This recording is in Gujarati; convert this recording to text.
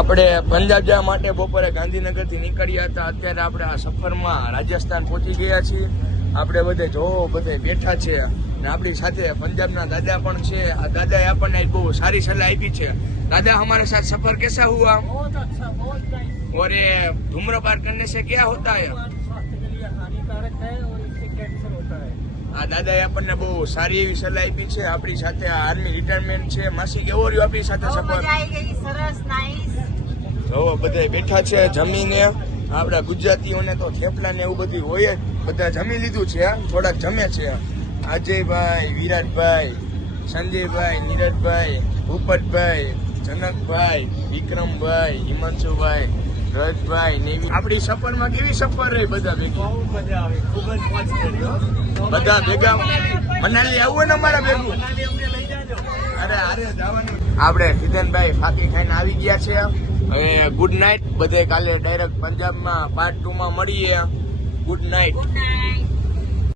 આપણે પંજાબ જવા માટે બપોરે ગાંધીનગરથી નીકળ્યા હતા. અત્યારે આપણે આ સફરમાં રાજસ્થાન પહોંચી ગયા છીએ. આપણે બધે જોવો બધે બેઠા છે ને આપણી સાથે પંજાબના દાદા પણ છે. આ દાદાએ આપણને બહુ સારી સલાહ આપી છે. दादा हमारे साथ सफर कैसा हुआ? बहुत अच्छा, बहुत नाइस। और ये धूम्रपान करने से क्या होता है? स्वास्थ्य के लिए हानिकारक है और इससे कैंसर होता है। આ દાદાએ આપણને બહુ સારી એવી સલાહ આપી છે. આપણી સાથે આ આર્મી રિટાયરમેન્ટ છે. માસી કેવો રહ્યો આપણી સાથે સફર? સરસ, નાઈસ. જો બધે બેઠા છે જમીને. આપણા ગુજરાતીઓને તો થેપલા ને એવું બધું હોય જ. બધા જમી લીધું છે. થોડાક જમે છે. અજયભાઈ, વિરાટભાઈ, સંજયભાઈ, નીરજભાઈ, ભૂપતભાઈ, જનકભાઈ, વિક્રમભાઈ, હિમાંશુભાઈ, રજભાઈ ને આપણી સફરમાં કેવી સફર રહી? બધા ભેગા बहुत मजा આવે, ખૂબ જ મોજ કર્યો। બધા ભેગા મનાલી આવું ને અમારા ભેગું. મનાલી અમને લઈ જાજો। અરે જવાનું. આપણે હિતનભાઈ ફાકી ખાઈને આવી ગયા છે. હવે ગુડ નાઇટ. બધે કાલે ડાયરેક્ટ પંજાબમાં પાર્ટ 2 માં મળીએ. Good night. Good night.